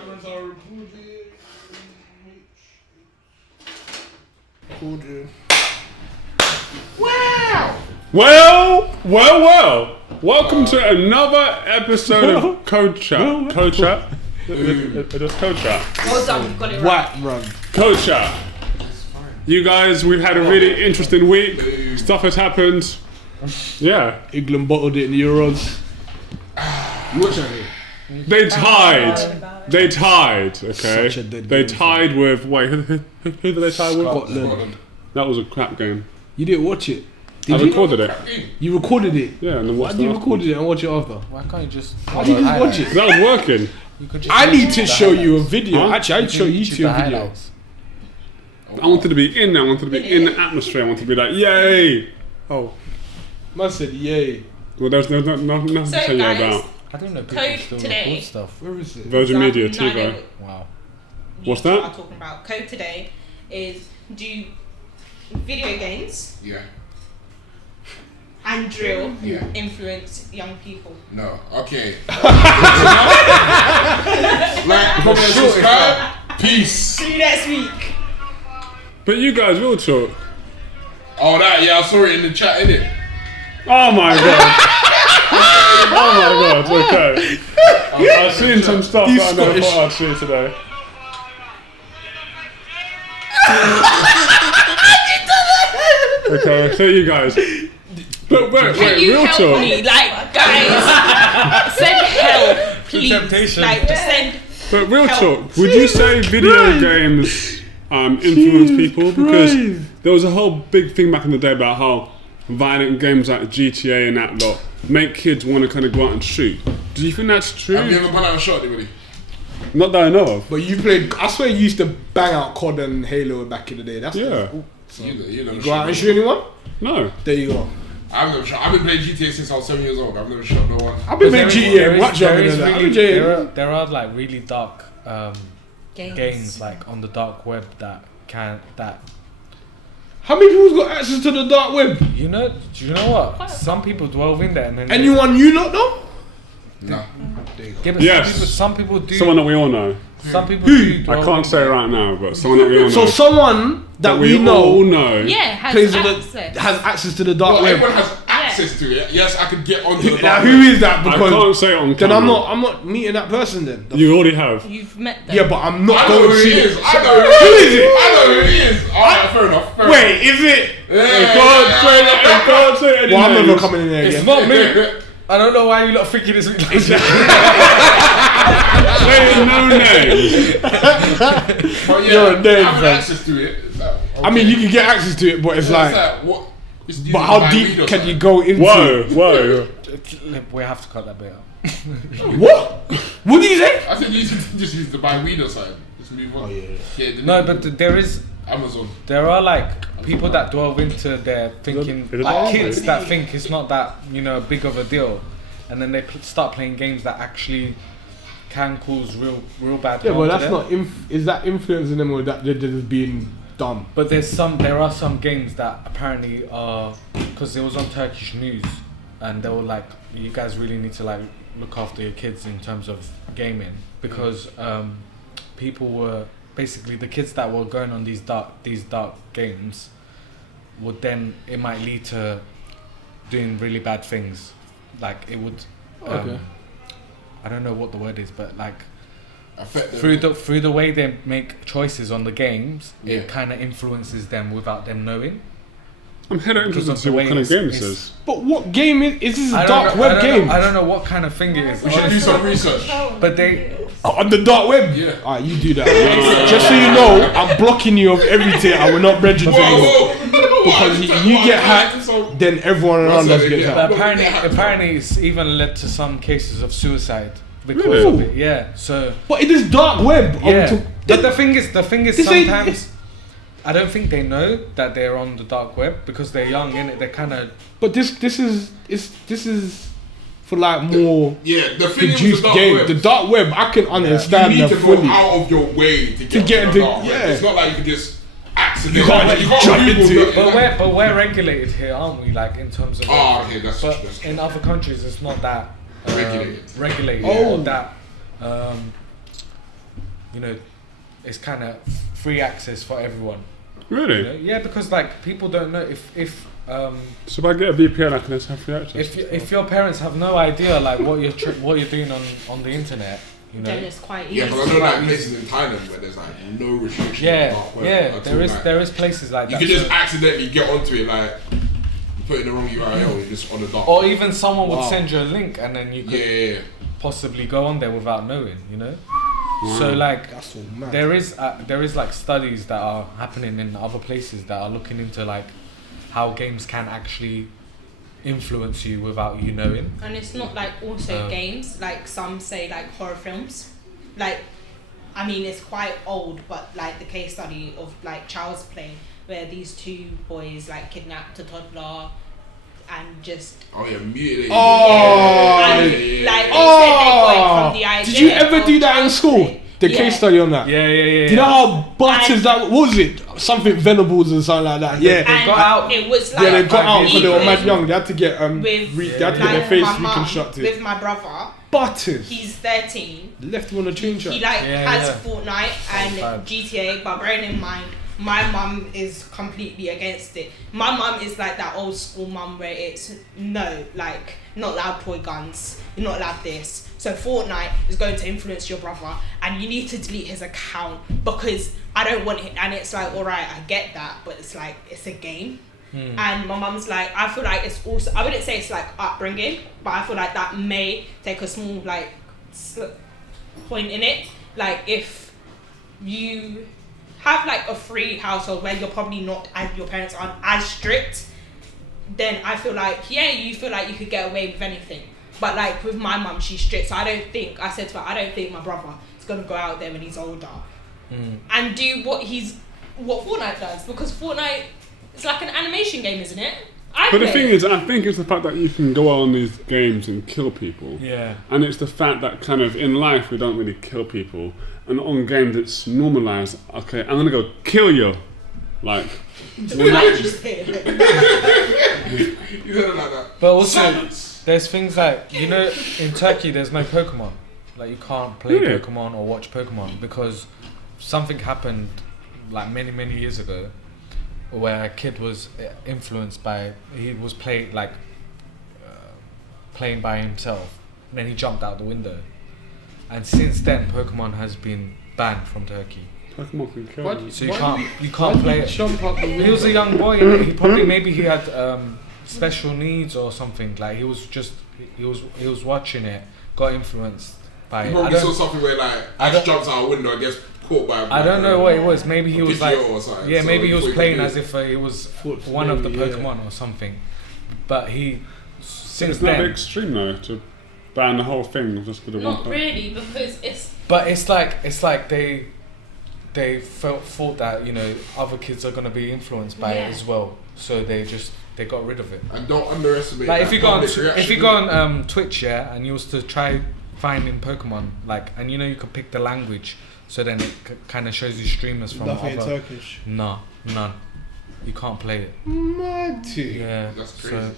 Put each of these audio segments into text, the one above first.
cameras are recording. Wow! Well. Welcome to another episode of Code Chat. Code Chat? Just Code Chat. Well done, you've got it right. Whack, run. Code Chat. You guys, we've had a really interesting week. Stuff has happened. Yeah. England bottled it in the Euros. You watch that? They tied, okay? Such a dead They game. tied with, who did they tie with? Scotland. That was a crap game. You didn't watch it. I Did you? recorded it. You recorded it. Yeah, and then Why watched did you it record afterwards. it and watch it after? Why can't you just... Why did you just watch it? That was working. You could just I need choose to the show you a highlights. video. Huh? Actually, I'd show you choose two the a video. highlights. I wanted to be in there. I wanted to be in the atmosphere. I wanted to be like, yay! Oh. Man said, yay. Well, there's nothing to So, tell you guys, about. I don't know people Code still today. record stuff. Where is it? Virgin Media, So, I know TiVo. Wow. What's you that? are talking about. Code today is do video games Yeah. and drill Yeah. influence young people. No. Okay. Like, comment, subscribe. Peace. See you next week. But you guys will talk. Oh, that, yeah, I saw it in the chat, innit? Oh my god. Oh my god, okay. I've seen some stuff He's that I never Scottish. thought I'd see today. Okay, so you guys. But wait, Can you real help talk. me? Like, guys, send help, please. temptation. Like, just send. But real Help. talk, would you say video games influence people? Because there was a whole big thing back in the day about how violent games like GTA and that lot make kids want to kind of go out and shoot. Do you think that's true? Have you ever gone out and shot anybody? Not that I know of. But you played, I swear you used to bang out COD and Halo back in the day. That's Yeah. You never Go out and shot. shoot anyone? No. There you go. I've never shot. I've been playing GTA since I was 7 years old. I've never shot no one. I've been playing There GTA is- much there younger is than that. I've really- been there playing. there are like really dark games like on the dark web that How many people's got access to the dark web? do you know what? Some people delve in there and then Anyone you lot know? No. Yeah, but Yes. some people do. Someone that we all know. Some people do. I delve in can't say there. right now, but someone that we all know. So someone that we all know know. Yeah, has plays on access. the, has access to the dark Well, web. everyone has access to it. Yes, I could get onto the Now dark who web. is that? I Because can't say it on then camera. I'm not meeting that person then. You already have. You've met them. Yeah, but I'm not I know going who to he see is. it. I know who Who he is is. it? I know who he is. Alright, fair enough. Fair Wait, is it? enough. You can't say that. You can't say any Well, I'm names. never coming in there It's again. not me. I don't know why you lot thinking it's me. Saying no names. But yeah, You're a name, having fam. access to it. Is that, I mean, you can get access to it, but it's like, what? It's but how deep can you go into it? Whoa. We have to cut that bit out. What? What did you say? I think you just use the buy weed or something. Just move on. Yeah, No, but Amazon. there are like people that delve into their thinking, Is it like that kids obvious? that think it's not that big of a deal, and then they start playing games that actually can cause real bad Yeah, harm but to that's them. not. Is that influencing them or that they're just being dumb? But there are some games that apparently are, because it was on Turkish news, and they were like, you guys really need to like look after your kids in terms of gaming, because people were basically the kids that were going on these dark games would then, it might lead to doing really bad things, like it would. Okay. I don't know what the word is, but like Affect them. through the way they make choices on the games, Yeah. it kind of influences them without them knowing. I'm head out Because interested of to see the what way kind of game it's- this is. But what game is this? A I dark don't know- web I don't game? know- I don't know what kind of thing it is. We should do some research. But they, On the dark web? Yeah. Alright, you do that. Just so you know, I'm blocking you of everything. I will not register anymore. Because you get hacked, then everyone around us gets but hacked. apparently it's even led to some cases of suicide because Really? of it. Yeah. So But it is dark web. yeah. But the thing is This ain't- sometimes I don't think they know that they're on the dark web because they're young, innit? They're kind of. But this is for like more Yeah, the thing is with produced the dark game. web, The dark web, I can understand you need that to go fully. out of your way to get get onto the into- dark web. yeah. It's not like you can just accidentally. You can't jump Google into it. that. But we're regulated here, aren't we? Like in terms of. Oh, okay, that's But that's in other countries, it's not that Regulated. regulated Oh. or that you know, it's kind of free access for everyone. Really? You know? Yeah, because like people don't know So if I get a VPN, I can just have free access. if your parents have no idea like what you're doing on the internet, you know. Then it's quite easy. Yeah, because I know like places in Thailand where there's like no restriction. There is places like you that. You could just accidentally get onto it, like you put in the wrong URL, you're just on the dark. Or even someone would send you a link and then you could possibly go on there without knowing, you know. So like That's all mad. there is like studies that are happening in other places that are looking into like how games can actually influence you without you knowing. And it's not like also games, like some say like horror films. Like, I mean, it's quite old, but like the case study of like Child's Play, where these two boys like kidnapped a toddler and just Mutilated. like they said they got it from the idea. Did you ever do that in school? Play. The case study on that? Yeah. Do you know how butters that what was it? Something Venables and something like that. Yeah. And got out. it was like Yeah, they got out because they were even mad young. They had to get with they had to get like their face my mum, reconstructed. with my brother, Butters. he's 13. Left him on a train track. He like has Yeah. Fortnite and GTA, but bearing in mind, my mum is completely against it. My mum is like that old school mum where it's no, like not allowed toy guns, you're not allowed this. So Fortnite is going to influence your brother, and you need to delete his account because I don't want it. And it's like, alright, I get that, but it's like it's a game. And my mum's like, I feel like it's also, I wouldn't say it's like upbringing, but I feel like that may take a small like point in it. Like if you have like a free household where you're probably not, as your parents aren't as strict, then I feel like you feel like you could get away with anything. But like with my mum, she's strict, so I said to her, I don't think my brother is gonna go out there when he's older and do what Fortnite does, because Fortnite is like an animation game, isn't it? But the thing is, I think it's the fact that you can go out on these games and kill people. Yeah. And it's the fact that kind of in life we don't really kill people, and on games it's normalised. Okay, I'm gonna go kill you, like. You said it like that. But also, there's things like, you know, in Turkey there's no Pokemon. Like you can't play Pokemon or watch Pokemon because something happened like many years ago where a kid was influenced by, he was playing by himself, and then he jumped out the window. And since then, Pokemon has been banned from Turkey. Pokemon can kill you. So you can't play it. He was a young boy, and he probably maybe he had special needs or something. Like he was watching it, got influenced by You it. probably saw something where like Ash jumps out a window and gets caught by. I don't know what it was. Maybe he was like, so maybe he was before playing could as if he was one of the Pokemon or something. But since It's not a then, bit extreme though to ban the whole thing just for the one. Not really, because it's. but it's like they thought that, you know, other kids are gonna be influenced by it as well, so they got rid of it. And don't underestimate. Like that if you go on reaction. Twitch, and you was to try finding Pokemon, like, and you know you could pick the language, so then it kind of shows you streamers from Nothing other. Turkish. No, none. You can't play it. Mad too. Yeah. That's crazy. So,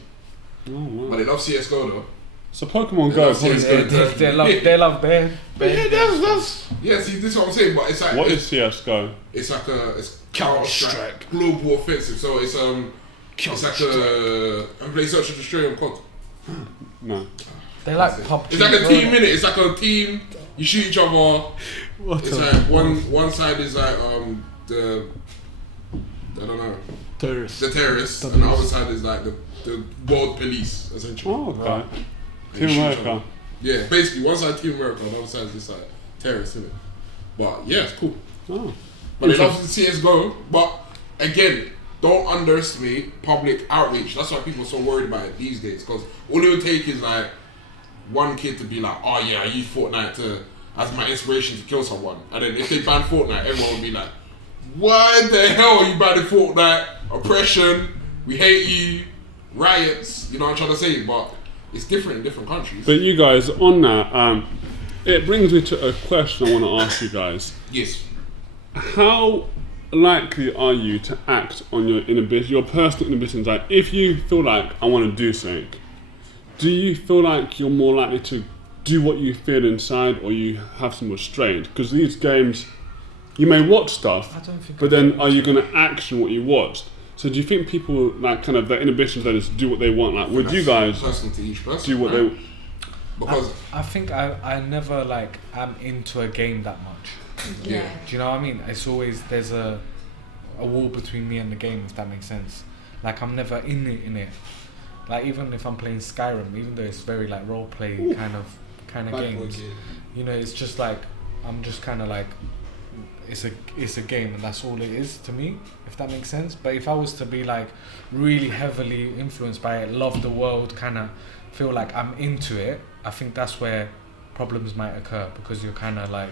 Oh, wow. But they love CS:GO though. So Pokemon Go. They love CS:GO. they love bear. Yeah, that's Yeah, see, this is what I'm saying. But it's like What is CS:GO? It's like it's Counter-Strike. global offensive. So it's like I'm playing Search and Destroy on COD. No. They like PUBG. It's like a team minute. It's like a team. You shoot each other. It's like one side is like the I don't know terrorists. the terrorists, and the other side is like the world police essentially. Oh, okay. And you Team shoot each America. other. Yeah, basically one side Team America, and the other side is this like terrorists, isn't it? But yeah, it's cool. Oh. But they love to see us go. But again, don't underestimate public outreach. That's why people are so worried about it these days. Because all it would take is like one kid to be like, oh yeah, I use Fortnite as my inspiration to kill someone. And then if they ban Fortnite, everyone would be like, why the hell are you banning Fortnite? Oppression, we hate you, riots, you know what I'm trying to say? But it's different in different countries. But you guys, on that, it brings me to a question I want to ask you guys. Yes. How likely are you to act on your inhibition, your personal inhibitions? Like, if you feel like I want to do something, do you feel like you're more likely to do what you feel inside, or you have some restraint? Because these games, you may watch stuff, I don't think but then are you going to action what you watched? So do you think people like kind of their inhibitions then is do what they want? Like would you guys personal to each person, do what right? they? Because I think I never like am into a game that much. yeah. Do you know what I mean? It's always there's a wall between me and the game, if that makes sense. Like I'm never in it. Like even if I'm playing Skyrim, even though it's very like role play kind of Bad boy games, game. you know, it's just like I'm just kind of like it's a game and that's all it is to me, if that makes sense. But if I was to be like really heavily influenced by it, love the world, kind of feel like I'm into it, I think that's where problems might occur because you're kind of like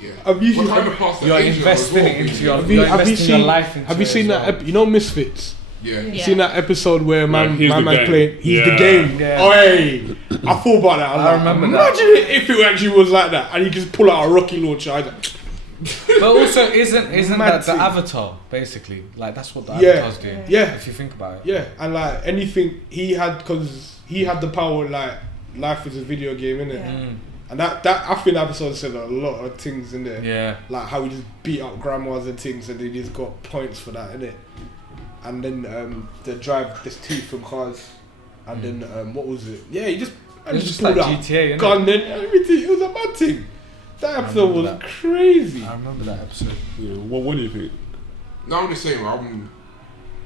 Yeah. Have you- What kind of past the you're age level as investing well, it into really? your Have you, you're have you investing your seen? life into Have you it seen as that? well. You know Misfits. Yeah. Yeah. Seen that episode where Like, my he's the man game. playing? He's Yeah. the game. Yeah. Oh, hey, I thought about that. I remember that. Imagine if it actually was like that, and you just pull out a rocket launcher. I was like, But also, isn't Mad that the thing. Avatar basically? Like that's what the Yeah. avatars do. Yeah. If you think about it. yeah, and like anything he had, because he had the power. Like life is a video game, innit? Yeah. Mm. And that I think that episode said a lot of things in there. Yeah. Like how he just beat up grandmas and things, and they just got points for that, innit? And then the drive this teeth from cars, and then what was it? Yeah, he just It was just just like pulled out GTA, innit? gun and everything. It was a bad thing. That episode was remember that. crazy. I remember that episode. Yeah, what do you think? No, I'm just saying,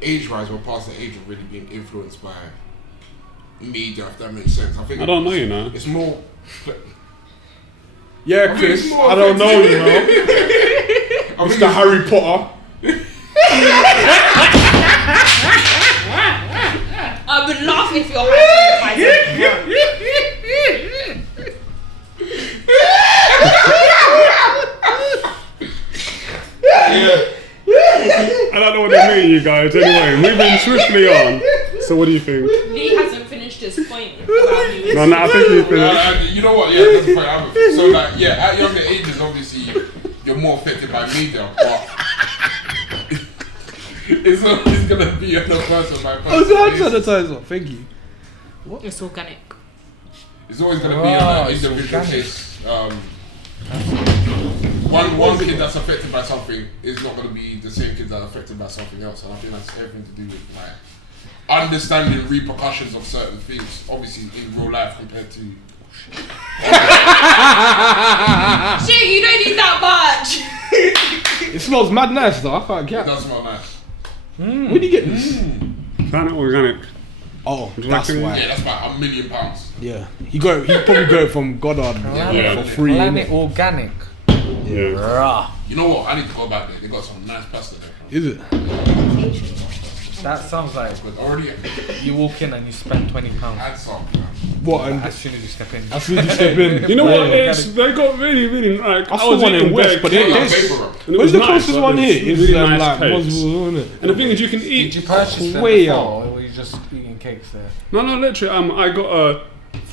age-wise, we're past the age of really being influenced by media, if that makes sense. I think I don't know, you know. it's more. Yeah, I think Chris. it's more I don't know, you know. I think Mr. Harry Potter. I would laugh if your husband I don't know what they mean, you guys. Anyway, moving swiftly on. So what do you think? Lee hasn't finished his point about you. No, I think you finished. you know what? Yeah, that's the point. So, like, yeah, at younger ages, obviously, you're more affected by media, but it's always gonna be on the person by person. sanitizer. Thank you. It's organic. It's always gonna be Oh, on an it's individual organic. case. One kid that's affected by something is not gonna be the same kid that's affected by something else, and I think that's everything to do with like understanding repercussions of certain things. Obviously, in real life compared to. Shit, you don't need that much. It smells mad nice though. I can't It get. does smell nice. Where do you get this? Planet Organic. Oh, you that's like it? why. Yeah, that's about £1 million. Yeah, he probably got it from Goddard Yeah. for free. Planet innit? Organic. Yeah. Rah. You know what? I need to go back there. They got some nice pasta there. Is it? That sounds like But already you walk in and you spend £20 had some. What? And as soon as you step in. as soon as you step in. You know what? Yeah. They got really like. I saw one in eating West, their but cake, they- Like they- paper wrap. and it Where's was the nice, closest like, one it here? was It's really nice like cakes. Mosville, isn't it? And the thing is, you can Did eat. you purchase them Way before, out. or were you just eating cakes there? No, literally. I got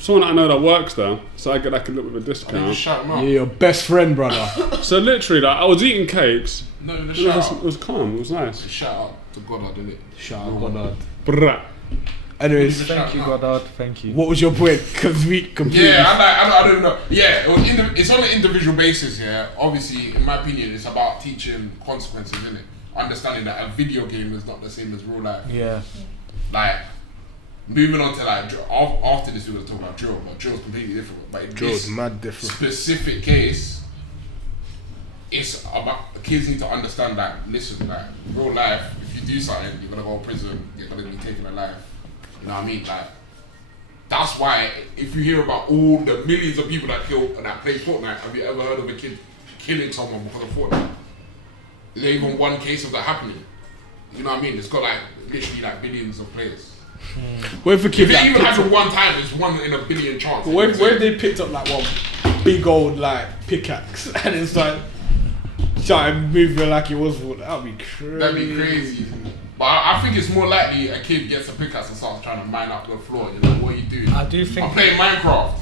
someone I know that works there, so I get like a little bit of a I need to discount. shout them Yeah, out. your best friend, brother. So literally, like, I was eating cakes. No, the It shout was, out. it was calm. It was nice. Shout out to Goddard, innit? Shout out Goddard. Bruh. Anyways, Thank you, Goddard. Thank you. what was your point? Because we completely. Yeah, I don't know. Yeah, it's on an individual basis. Yeah, obviously, in my opinion, it's about teaching consequences, isn't it? Understanding that a video game is not the same as real life. Yeah. Like, moving on to like after this, we were talking about drill, but drill's completely different. But in Drill's this mad different. specific case, it's about kids need to understand that. Listen, like real life, if you do something, you're gonna go to prison. You're gonna be taken alive. You know what I mean? Like. That's why, if you hear about all the millions of people that play Fortnite, have you ever heard of a kid killing someone because of Fortnite? There ain't even one case of that happening. You know what I mean? It's got like literally like billions of players. What if a If kid it that even picked happened up, one time, it's 1 in a billion chance. what if they picked up like one big old like pickaxe and it's like started moving like it was wood? That'd be crazy. That'd be crazy. But I think it's more likely a kid gets a pickaxe and starts trying to mine up the floor. You know what you do? I do think. I'm playing Minecraft.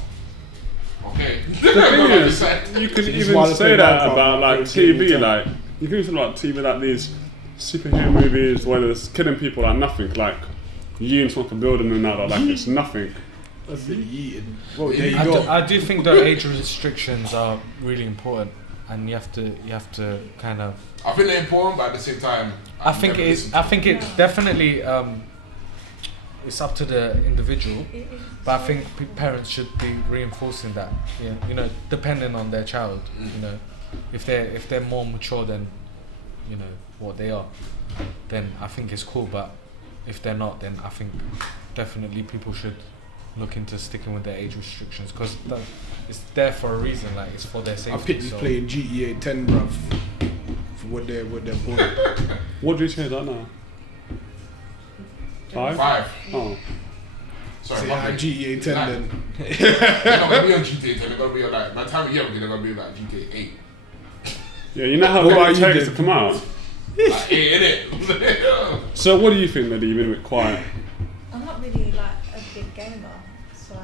Okay. The thing is, you could Just even while they say play that Minecraft, about like playing TV, game like you can even say about TV, like these superhero movies where there's killing people like nothing, like you and someone can build them and that, like it's nothing. That's really eating. Well, there you go. I do think that age restrictions are really important, and you have to kind of. I think they're important, but at the same time, I think it's definitely it's up to the individual, but I think parents should be reinforcing that. Yeah, you know, depending on their child. You know, if they're more mature than, you know, what they are, then I think it's cool. But if they're not, then I think definitely people should look into sticking with their age restrictions, because it's there for a reason. Like, it's for their safety. I picture playing GTA 10, bruv. For what they're playing. What do you say that now? 5? 5. Oh. Sorry, So my bad. GTA 10 then. They're not gonna be on GTA 10. They're gonna be on like, by the time we get them, they're gonna be like GTA 8. Yeah, you know how What long about it you takes then? to come out. Like 8, innit? So what do you think, Lily? You've been a bit quiet. I'm not really like a big gamer, so.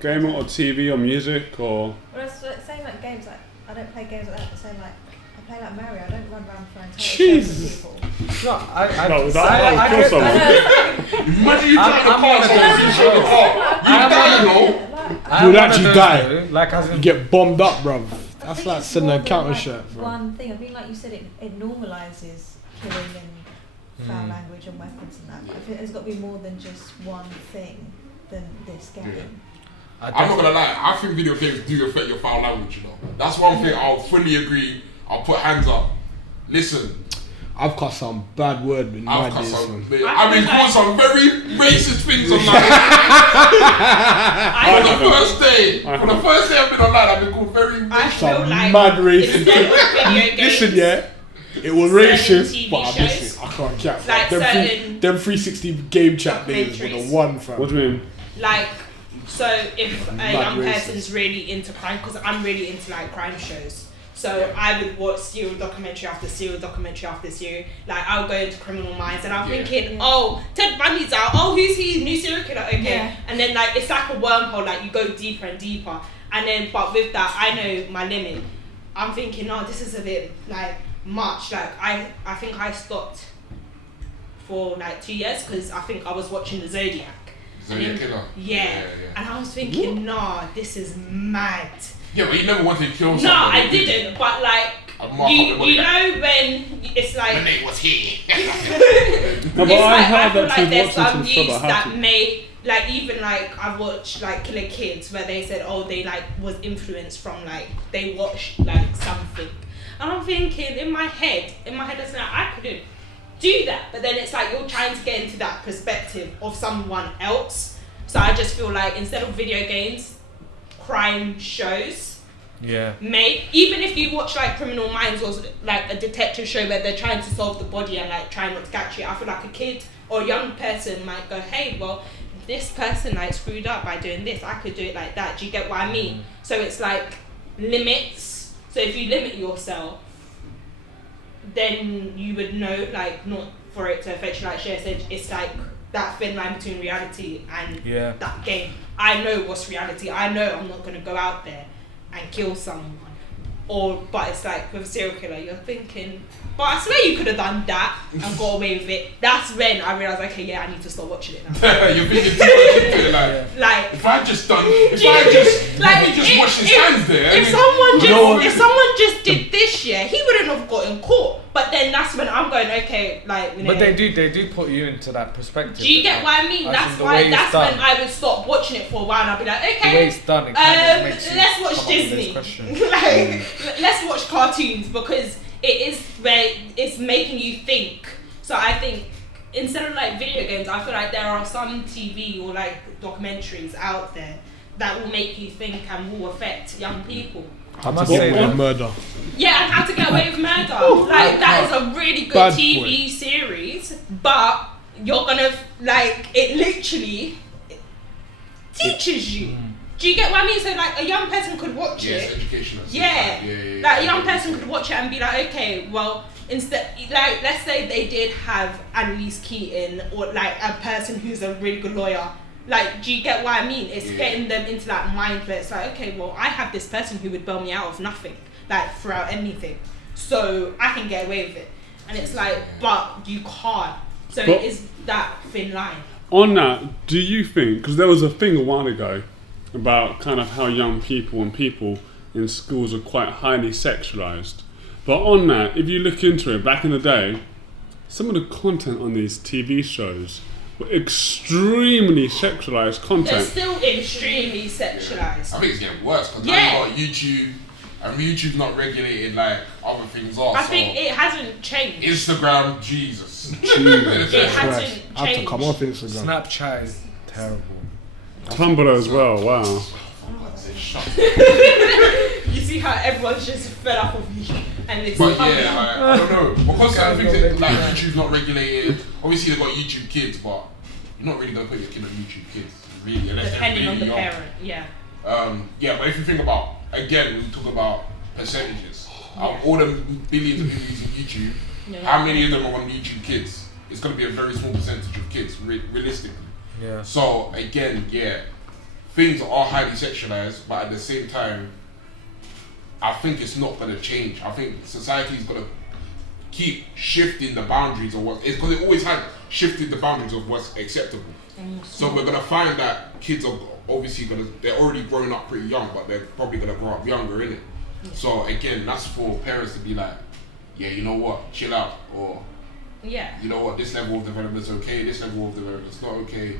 Gamer or TV or music or? Well, it's like, saying like games, like I don't play games like that. But saying like I play like Mario, I don't run around throwing Jesus. totals at people. No, I No, that would kill someone. Imagine you trying to I'm pass and you shoot the car. You die, you know? You'd actually die. Like, as in, You get bombed up, bruv. I That's think like it's sending more a than, counter like, shot, bro. One thing, I mean, like you said, it normalises killing and foul language and weapons and that. I think there's got to be more than just one thing than this game. Yeah. I'm not gonna lie, I think video games do affect your foul language, you know. That's one thing I'll fully agree. I'll put hands up. Listen, I've got some bad word in my I've got days, some. man. I've been called some very racist things online. For the first day I've been online, I've been called very I racist. feel Some like mad racist instead of video games, Listen, yeah. It was certain racist, TV but I miss shows, it. I can't cap. like them, certain them 360 game chat days were the documentaries. one, fam. What do you mean? like, so if a Mad young racist. person's really into crime, because I'm really into like crime shows, so I would watch serial documentary after serial documentary after serial. Like, I'll go into Criminal Minds and I'm thinking, oh, Ted Bundy's out. Oh, who's he? New serial killer. Okay. Yeah. And then like it's like a wormhole. Like, you go deeper and deeper. And then, but with that, I know my limit. I'm thinking, oh, this is a bit like much. Like, I think I stopped for like 2 years because I think I was watching the Zodiac. Zodiac Killer. Yeah. And I was thinking, nah, this is mad. Yeah, but you never wanted to kill No, somebody. I didn't. But like, Mark you up the know when it's like. My name was he. No, but It's I like, heard feel that like to there's watch some some stuff news I that had to. may, like, even like I've watched like Killer Kids where they said, oh, they like was influenced from like they watched like something, and I'm thinking in my head it's like I couldn't do that, but then it's like you're trying to get into that perspective of someone else. So I just feel like instead of video games, crime shows. yeah. Even if you watch like Criminal Minds or like a detective show where they're trying to solve the body and like trying not to catch it, I feel like a kid or a young person might go, hey, well, this person like screwed up by doing this, I could do it like that. Do you get what I mean? So it's like limits. So if you limit yourself, then you would know, like, not for it to affect you. Like Cher said, it's like that thin line between reality and that game. I know what's reality. I know I'm not gonna go out there and kill someone. But it's like with a serial killer, you're thinking, but I swear you could have done that and got away with it. That's when I realised, okay, yeah, I need to start watching it now. You're thinking too much into it, Like, if I just like, washed his hands there. if someone just did this, yeah, he wouldn't have gotten caught. But then that's when I'm going, okay, like, you know. But they do put you into that perspective. Do you get what I mean? That's when I would stop watching it for a while and I'd be like, okay, the way it's done, it kind of makes you let's watch come up with Disney. those questions. Let's watch cartoons because it is where it's making you think. So I think instead of like video games, I feel like there are some TV or like documentaries out there that will make you think and will affect young people. How to get away with murder. Yeah, and How to Get Away with Murder. Like, that is a really good Bad TV boy. series, but you're gonna, like, it literally teaches you. Do you get what I mean? So, like, a young person could watch Yes, it. educational. Yeah. Like, a young person could watch it and be like, okay, well, instead, like, let's say they did have Annalise Keaton or, like, a person who's a really good lawyer. Like, do you get what I mean? It's getting them into that mind where it's like, okay, well, I have this person who would bail me out of nothing, like, throughout anything. So I can get away with it. And it's like, but you can't. So But- it is that thin line. On that, do you think, because there was a thing a while ago about kind of how young people and people in schools are quite highly sexualized, but on that, if you look into it, back in the day, some of the content on these TV shows were extremely sexualized They're content. still extremely sexualized. I think it's getting worse because Yeah. now you got YouTube, and YouTube's not regulated like other things are. I so think it hasn't changed. Instagram, Jesus. It Christ. hasn't I have to come off changed. Instagram. Snapchat is terrible. Tumblr as well, wow. You see how everyone's just fed up of me and it's But coming yeah, out. like, I don't know. Because certain Guys, things not like YouTube's not regulated. Obviously they've got YouTube Kids, but you're not really gonna put your kid on YouTube Kids, really, unless Depending they're on really the young. parent, yeah. Yeah, but if you think about, again, when you talk about percentages, out of all the billions of people using YouTube, Yeah. how many of them are on YouTube Kids? It's going to be a very small percentage of kids, realistically. Yeah. So, again, yeah, things are highly sexualized, but at the same time, I think it's not going to change. I think society's going to keep shifting the boundaries of what, it's because it always had shifted the boundaries of what's acceptable. So we're gonna find that kids are obviously they're already growing up pretty young, but they're probably gonna grow up younger, innit? Yeah. So again, that's for parents to be like, yeah, you know what, chill out, or Yeah. you know what, this level of development's okay, this level of development's not okay.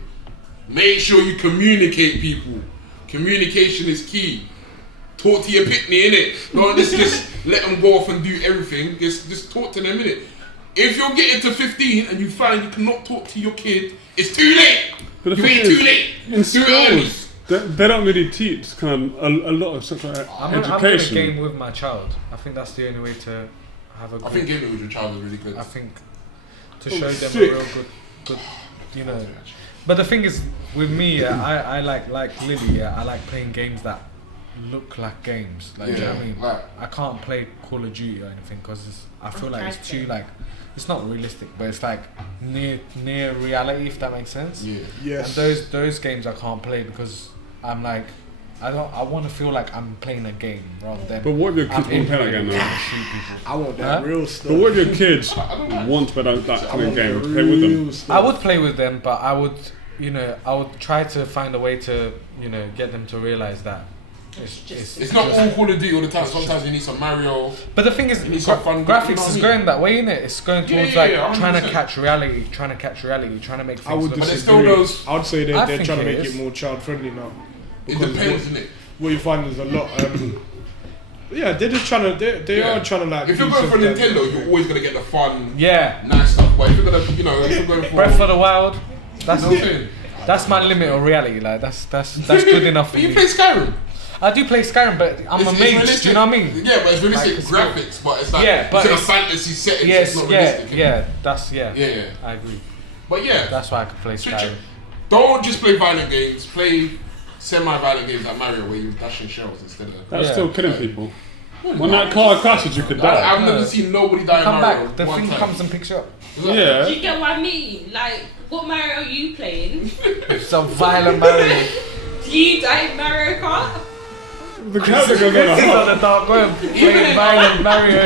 Make sure you communicate, people. Communication is key. Talk to your pitney, innit? Don't just let them go off and do everything. Just talk to them, innit? If you're getting to 15 and you find you cannot talk to your kid, it's too late. But the You thing ain't is, too late. in Do it early. schools, they don't really teach kind of a lot of sexual I'm gonna education. game with my child. I think that's the only way to have a I good. think gaming with your child is really good. I think to Oh, show them sick. a real good, you know. But the thing is, with me, I like Lily. I like playing games that look like games. Like, do you know what I mean? Like, I can't play Call of Duty or anything because I feel like it's too like, it's not realistic, but it's like near reality, if that makes sense. yeah. Yes. And those games I can't play because I'm like, I want to feel like I'm playing a game rather than. But what if your kids I'm want to play that game trying though? to shoot people. I want that Huh? real stuff. But what if your kids I don't know. want to play that I kind of want game? the Play with them. real stuff. I would play with them, but I would, I would try to find a way to, get them to realize that It's not all Call of Duty all the time. Sometimes you need some Mario. But the thing is, It needs some fun, you know graphics what I is mean? going that way, innit? It's going Yeah, towards yeah, yeah, trying to 100%. catch reality, trying to make things I would look. But there's disagree. still those- I would say I they're think trying to it make is. it more child friendly now. It Because depends, innit? what you find is a lot. Yeah, they're just trying to. They Yeah. are trying to like. If you're do going for something Nintendo, you're always gonna get the fun, Yeah, nice stuff. But if you're gonna, if you're going for Breath of the Wild. That's You know what I'm saying? that's my limit of reality. Like that's good enough for But you me. play Skyrim. I do play Skyrim, but I'm It's a mage. realistic. Do you know what I mean? Yeah, but it's realistic Like, it's graphics, but it's like Yeah, but it's in a it's- fantasy setting. Yes, so it's not yeah, realistic. yeah. That's Yeah, yeah. I agree. But yeah, That's why I could play switch Skyrim. it. Don't just play violent games. Play semi-violent games like Mario, where you're dashing shells instead of. That's Yeah. still killing people. When that car crashes, you could die. I've never seen nobody die in Come Mario. back. The one thing time. comes and picks you up. Do Yeah. you get what I mean? Like, what Mario are you playing? Some violent Mario. Do you die in Mario Kart? The character goes on a He's hop. on the dark web playing violent Mario.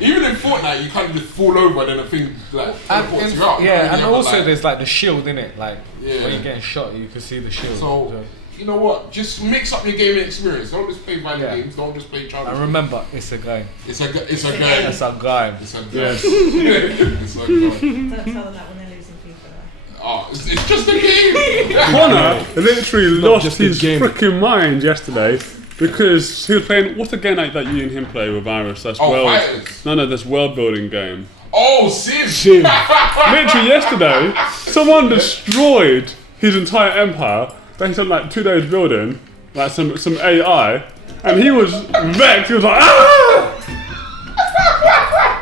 Even in Fortnite, you can't just fall over and then the thing like teleports you out. You don't really Yeah, and have to, also like- there's like the shield in it. Like Yeah. when you're getting shot, you can see the shield. So, you know what? Just mix up your gaming experience. Don't just play violent Yeah. games. Don't just play childish. and remember, it's a game. It's a game. It's a game. It's a game. Yes. It's a game. Don't tell them that when they're losing FIFA. Oh, it's just a game. Connor literally Not lost just a his game. freaking mind yesterday because he was playing. What's the game like that you and him play with Iris? That's Oh, world. Fighters. No, this world building game. Oh, Civ. Civ. Literally yesterday, someone destroyed his entire empire based on like 2 days building, like some AI, and he was vexed. He was like, ah!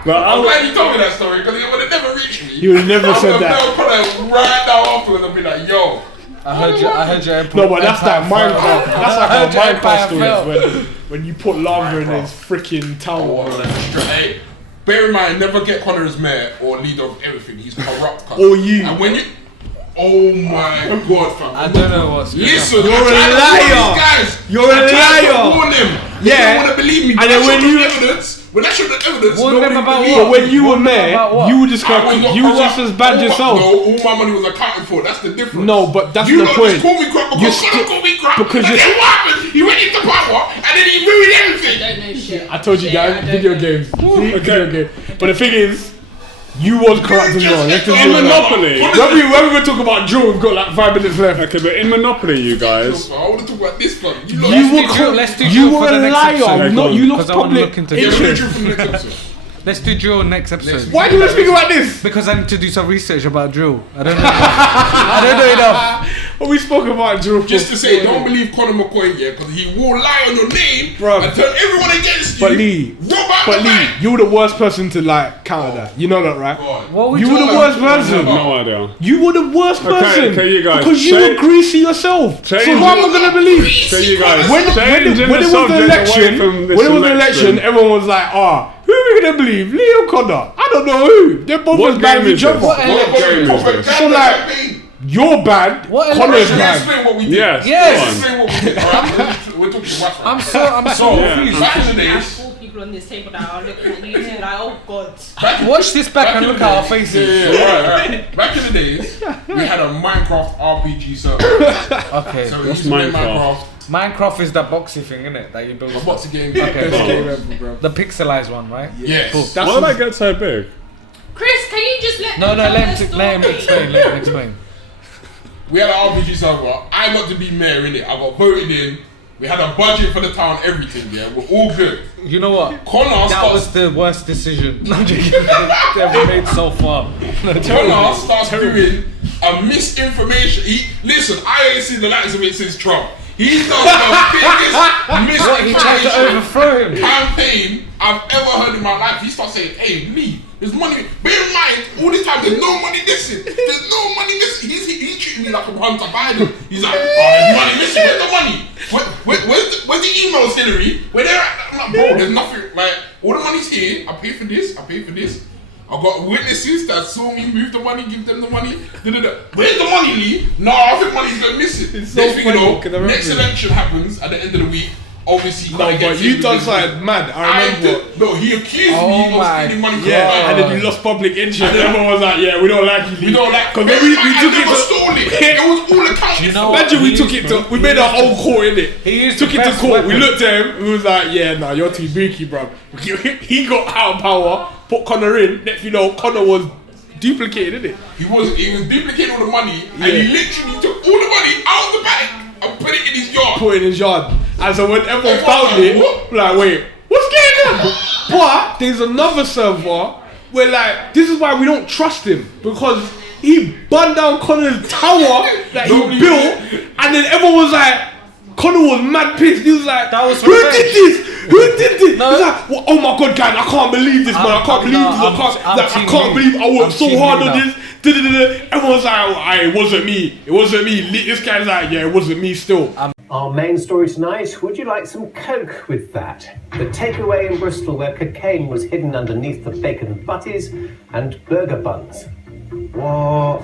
But I'm I, glad you told me that story because it would have never reached me. You would never said that. I would have right now afterwards and be like, yo. I heard your empire. No, but that's that Minecraft. That's I heard like your a empire Minecraft story fell. when you put lava in his freaking tower. Hey, bear in mind, never get Connor as mayor or leader of everything. He's corrupt. cuz. Or you. And when you. Oh my god, fam. I don't know what's going on. Listen, You're I tried a to warn liar. these guys. You're a I tried to liar. warn them. They Yeah. don't want to believe me. And When then I when showed you- them evidence, when I showed them evidence, Warn them nobody about believed But me. when you were Warn them mayor, about what? you were just I was not you were just corrupt. as bad yourself. No, all my money was accounted for. That's the difference. No, but that's you the lot point. Just call me crap You because still- call me crap. because and you- then what happened? He went into power and then he ruined I everything. don't know shit. I told you Yeah, I guys, don't video know. games. See, video game. But the thing is, you was corrupt as well. Let's just In say that. Monopoly. When we talk about Joe, we've got like 5 minutes left. Okay, but in Monopoly, you guys. I want to talk about this one. You You lot. were drill, let's do you drill were for the a next liar. episode. No, you lost Because I wanna public look into Yeah, we're interest. going to from the next episode. Let's do drill next episode. Why do you speak about this? Because I need to do some research about drill. I don't know. I don't know enough. Well, we spoke about Joe. Just to say, don't believe Conor McCoy, yeah, because he will lie on your name Bruv. and turn everyone against But you. Lee, Rob out But the Lee, bank. you were the worst person to like counter that. You know that, right? God. What we You were the talking worst about? person. No idea. You were the worst Okay, person. okay, you guys, because you say- were greasy yourself. So Change who am I it. gonna believe? So you guys, When it was changing the subject away election, from this when it was the election, everyone was like, who are we gonna believe? Leo Connor? I don't know who. They're both What as bad as game each is other. this? What What game is this? So like, you're bad. What Connor's election? Let's bad. explain what we did. Yes, Yes. go Let's on. explain what we did. Alright? We're talking about I'm so So, confused. back in the I have days, 4 people on this table that are looking at you like, oh god. Watch this back and in look the at our days- faces. Yeah, right. Back in the days, we had a Minecraft RPG server. Okay. So we What's used to play Minecraft? Minecraft is that boxy thing, isn't it? That you build. What's the game? Okay. Best game ever, bro. The pixelized one, right? Yes. Cool. That's Why did I get so big? Chris, can you just let No, me tell let the him story? explain. Let him explain. We had an RPG server. I got to be mayor in it. I got voted in. We had a budget for the town, everything. Yeah, we're all good. You know what? Connor That was starts. the worst decision they've ever made so far. Connor starts doing a misinformation. Listen, I ain't seen the likes of it since Trump. He does the biggest What, he tried to misinformation overthrow him? campaign I've ever heard in my life. He starts saying, "Hey, Lee, there's money." Bear in mind, all this time there's no money missing. There's no money missing. He's treating me like I'm Hunter Biden. He's like, "Oh, there's money missing. Where's the money? Where's the emails, Hillary? Where they're at?" I'm like, bro, there's nothing. Like, all the money's here. I pay for this. I pay for this. I got witnesses that saw me move the money, give them the money. Where's the money, Lee? No, I think money's going missing. It's so Next thing you funny, know, 'cause I remember next it. election happens at the end of the week. Obviously, No, Connor but gets you in done with something mad. I remember. No, he accused Oh me of my stealing money from Yeah, the bank. and then you lost public interest. And everyone was like, "Yeah, we don't like you." We don't like. because we took I never it. stole it. It was all accounted You for. know what? Imagine we He took used it to. to- We made a whole court in it. He used Took the it to best court. We weapon. looked at him. We was like, "Yeah, nah, you're too beaky, bro." He got out of power. Put Connor in. Next, you know, Connor was duplicated, innit? He was duplicating all the money, and he literally took all the money out of the bank and put it in his yard. Put it in his yard. And so when everyone Everyone found like, it, what? like, wait, what's going on? But there's another server where, like, this is why we don't trust him, because he burned down Connor's tower that he built, and then everyone was like, Connor was mad pissed. He was like, That was "Who revenge." did this? Who did this?" No. He's like, "Well, "Oh my god, guys, I can't believe this, man. I can't believe this. I'm I team can't Lee. believe I worked I'm so team hard Lee on now. this." Everyone's like, "It wasn't me. It wasn't me." This guy's like, "Yeah, it wasn't me still." Our main story tonight, would you like some coke with that? The takeaway in Bristol where cocaine was hidden underneath the bacon butties and burger buns. What?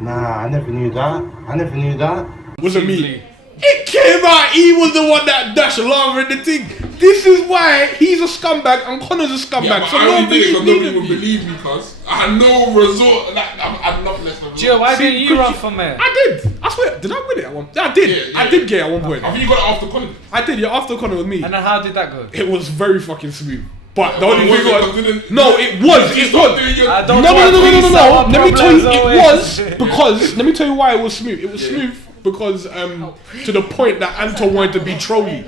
Nah, I never knew that. Wasn't me. It came out he was the one that dashed lava in the thing. This is why he's a scumbag and Connor's a scumbag. Yeah, but so I only did it because nobody believed would me. believe me, cause I had no resort. Like, I had nothing less than. Gio, why See, didn't you could run you- for mayor? I did. I swear. Did I win it at one? Yeah, I did. Yeah, I yeah. did get it at one point. I think you got it after college. I did. Yeah, after Connor with me. And then how did that go? It was very fucking smooth. But the Well, only was thing it? was, Because didn't- no, it was. You It stopped was. doing your- I No, don't no, no, want no, no, to no, solve no. our Let me tell you, problems it always. was because. Let me tell you why it was smooth. It was smooth because to the point that Anton wanted to be trolly.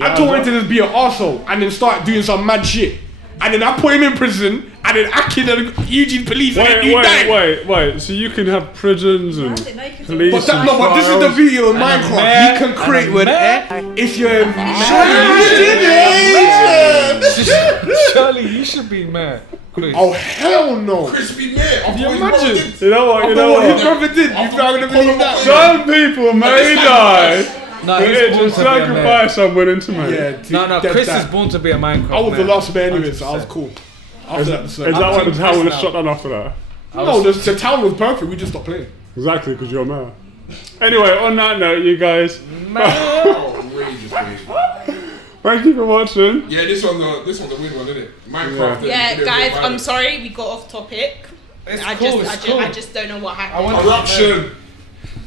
Anton wanted to just be an arsehole and then start doing some mad shit. And then I put him in prison and then acting at Eugene police and then he died. Wait. So you can have prisons and didn't know you could do police But, that, and no, but this is the trials. video in And a Minecraft. mayor, You can create and a with mayor. if you're Surely you should be mayor. Chris. Oh hell no! Crispy man. Can you imagine? You know what? You know what his brother did? You think I'm gonna believe that? Some people may die, No, but he's it's born a to be a mayor. sacrifice I'm willing to make. Yeah, No, dead Chris that. is born to be a Minecraft I was the mayor. last man anyway, so I was cool. After that, Is that why the Team town Chris was now. shut down after that? no, the town was perfect. We just stopped playing. Exactly, because you're a mayor. Anyway, on that note, you guys. Mayor. outrageous behaviour. Thank you for watching. Yeah, this one's a weird one, isn't it? Minecraft. Yeah, and guys, I'm violence. sorry we got off topic. I just don't know what happened. Corruption.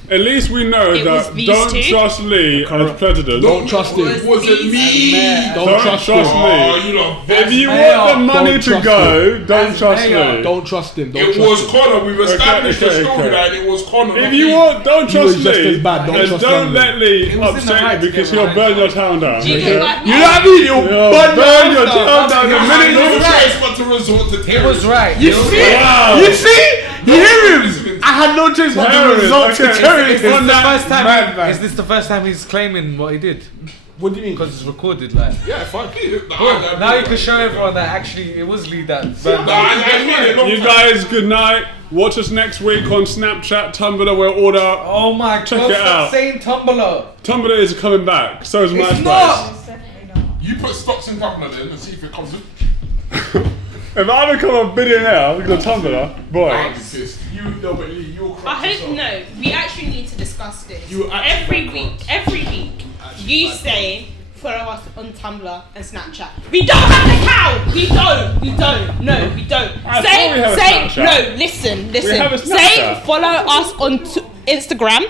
At least we know It was that these don't two. trust Lee as president. Don't trust him. Was it me? Don't trust Lee. Oh, you lot. If you Mayor, want the money don't to trust go, don't trust Mayor, Lee. Don't trust him. Don't It trust was him. Connor. We've established Okay, the okay. storyline. It was Connor. If not you me. want, don't He was trust just Lee. as bad, don't And trust don't him. let Lee It was in the upset right you because to he'll get burn right. your town down. Do you okay? know what? You know what I mean? You Burn burn your town down the You minute had no you choice but to resort to He terrorism. was right. You He was see? Wow. You see? You hear him? I had no choice but to Terrorist, resort to okay. Is terrorism. this On the that first time? madman. Is this the first time he's claiming what he did? What do you mean? Because it's recorded, like. Yeah, fuck it. Now you can show everyone that actually it was Lee that. burned I mean it long You time. guys, good night. Watch us next week on Snapchat, Tumblr, we're all out. Oh my Check god! it Stop out. saying Tumblr. Tumblr is coming back. So is It's MySpace. not. It's definitely not. You put stocks in Tumblr then and see if it comes in. If I become a billionaire because of Tumblr, boy. I'll be pissed. You no, but you'll I crack hope yourself. no. We actually need to discuss this. You actually Every week, you say follow us on Tumblr and Snapchat. We don't have an account. We don't. No, we don't. I thought we have a Snapchat. No. Listen. We have a Say Snapchat. follow us on Instagram.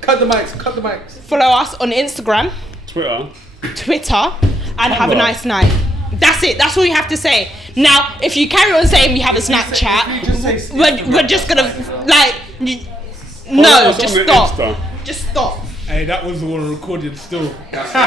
Cut the mics. Follow us on Instagram, Twitter. Twitter, and have a Tumblr. nice night. That's it. That's all you have to say. Now, if you carry on saying we have a Snapchat, we're just gonna like. Follow No, us just on the stop. Insta. Just stop. Hey, that was the one recorded still. That's the